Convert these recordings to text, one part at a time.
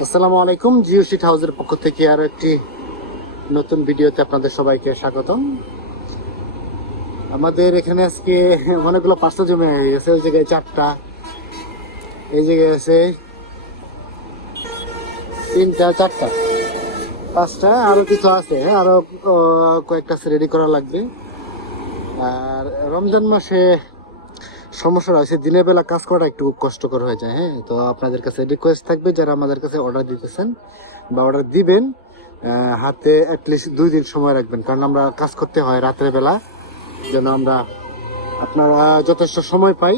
আসসালামু আলাইকুম। জিও শিট হাউসের পক্ষ থেকে আরো একটি নতুন ভিডিওতে আপনাদের সবাইকে স্বাগতম। আমাদের এখানে আজকে অনেকগুলো পাঁচটা জমি হয়ে গেছে। ওই জায়গায় চারটা, এই জায়গায় আছে তিনটা, চারটা, পাঁচটা, আরো কিছু আছে। আরো কয়েকটা রেডি করা লাগবে। আর রমজান মাসে সমস্যা রয়েছে, দিনের বেলা কাজ করাটা একটু কষ্টকর হয়ে যায়। হ্যাঁ, তো আপনাদের কাছে রিকোয়েস্ট থাকবে, যারা আমাদের কাছে অর্ডার দিতেছেন বা অর্ডার দিবেন, হাতে অ্যাটলিস্ট 2 দিন সময় রাখবেন, কারণ আমরা কাজ করতে হয় রাতের বেলা, যেন আমরা আপনারা যথেষ্ট সময় পাই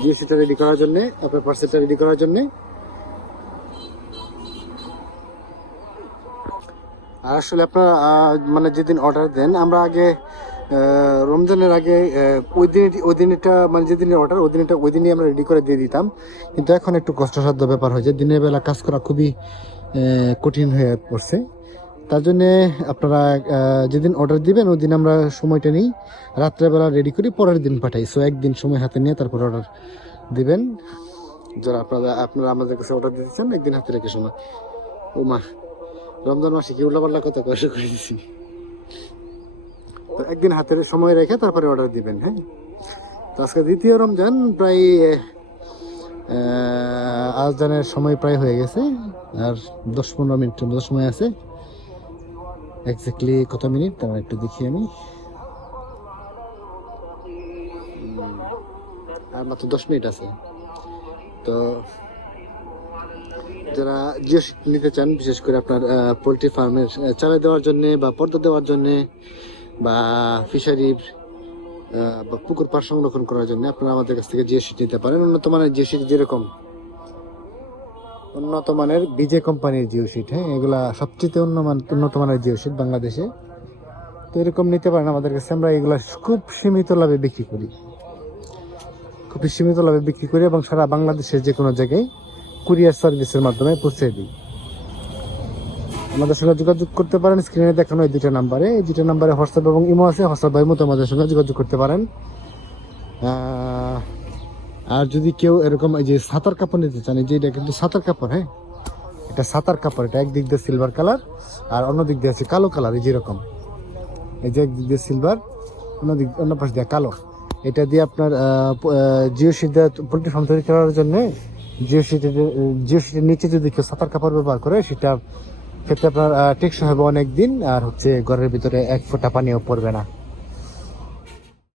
জিএসিটা রেডি করার জন্যে, আপনার পার্সেলটা রেডি করার জন্যে। আর আসলে আপনারা মানে যেদিন অর্ডার দেন, আমরা আগে রমজানের আগে ওই দিনটা মানে যেদিন অর্ডার ওই দিনই আমরা রেডি করে দিয়ে দিতাম। কিন্তু এখন একটু কষ্টসাধ্য ব্যাপার হয়েছে, দিনের বেলা কাজ করা খুবই কঠিন হয়ে পড়ছে। তার জন্যে আপনারা যেদিন অর্ডার দিবেন ওই দিন আমরা সময়টা নিই, রাত্রেবেলা রেডি করি, পরের দিন পাঠাই। সো একদিন সময় হাতে নিয়ে তারপর অর্ডার দিবেন। যারা আপনারা আমাদের কাছে অর্ডার দিতেছেন, একদিন হাতে রেখে সময়। ও মা, রমজান মাসে কি উল্লাপাল্লা কথা কষ্ট করে দিচ্ছি। তো একদিন হাতের সময় রেখে তারপরে অর্ডার দিবেন। হ্যাঁ, তো আজকে দ্বিতীয় রমজান, প্রায় আজানের সময় প্রায় হয়ে গেছে। আর 10-15 মিনিটের মতো সময় আছে। এক্স্যাক্টলি কত মিনিট তার একটু দেখি আমি। আর মাত্র 10 মিনিট আছে। তো যারা জিও নিতে চান, বিশেষ করে আপনার পোলট্রি ফার্মের চারা দেওয়ার জন্যে বা পর্দা দেওয়ার জন্যে বা ফিশারির বা পুকুর পাড় সংরক্ষণ করার জন্য, আপনারা আমাদের কাছ থেকে জিও শিট নিতে পারেন। উন্নত মানের জিও শিট, যেরকম উন্নত মানের বিজে কোম্পানির জিও শিট। হ্যাঁ, এগুলা সবচেয়ে উন্নত মানের জিও শিট বাংলাদেশে। তো এরকম নিতে পারেন আমাদের কাছে। আমরা এগুলা খুব সীমিত লাভে বিক্রি করি, এবং সারা বাংলাদেশের যে কোনো জায়গায় কুরিয়ার সার্ভিসের মাধ্যমে পৌঁছে দিই। আমাদের সঙ্গে যোগাযোগ করতে পারেন স্ক্রিনে দেখানো এই দুটো নাম্বারে হোয়াটসঅ্যাপ এবং ইমো আছে। হোয়াটসঅ্যাপ বা ইমোতে আমাদের সঙ্গে যোগাযোগ করতে পারেন। আর যদি কেউ এরকম এই যে সাঁতার কাপড় নিতে চান, এই যে এটা কিন্তু সাঁতার কাপড়। হ্যাঁ, এটা সাঁতার কাপড়। এটা একদিক দিয়ে সিলভার কালার আর অন্য দিক দিয়ে আছে কালো কালার। এই যেরকম, এই যে একদিক দিয়ে সিলভার, অন্য পাশ দিয়ে কালো। এটা দিয়ে আপনার জিও শিট পোল্ট্রি ফার্ম তৈরি করার জন্য জিও শিটের নিচে যদি কেউ সাঁতার কাপড় ব্যবহার করে, সেটা ক্ষেত্রে আপনার টেকসই হবে অনেক দিন। আর ঘরের ভিতরে 1 ফোঁটা পানিও পড়বে না।